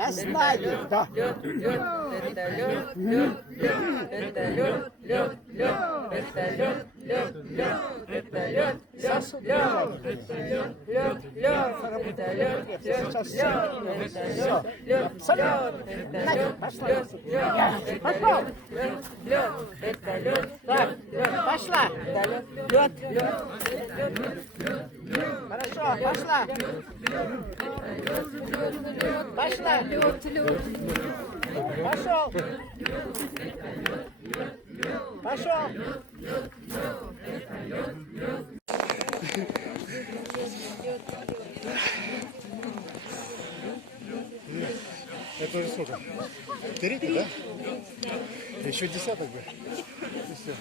Я знаю, да. Это лед, это лед, это лед, лед, лед, это лед, лед, лед, это лед, лед, лед, это лед, лед, лед, это лед, лед, лед, это лед, лед, лед, Пошла. лед, это лед, так, лед, Пошла. это лед, лед, лед. Хорошо, пошла. Пошла. Пошел. Пошел. Это уже сколько? Третий, да? Еще десяток бы. И все.